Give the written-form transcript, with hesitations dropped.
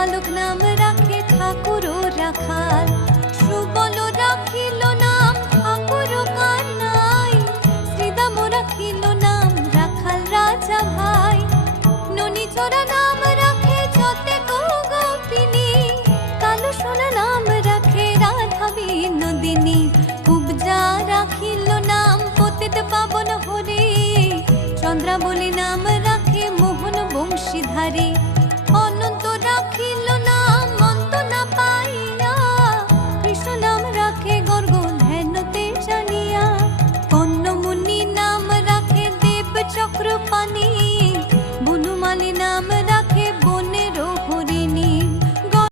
বালক নাম রাখে ঠাকুর রাখাল, সুবল রাখিল নাম ঠাকুর কানাই, শ্রীদাম রাখিল নাম রাখাল রাজা ভাই, ননীচরা নাম রাখে যতে গোপিনী, কালো সোনা নাম রাখে রাধা বিনোদিনী, কুবজা রাখিল নাম পতিত পাবন হরি, চন্দ্রাবলী নাম রাখে মোহন বংশীধারী।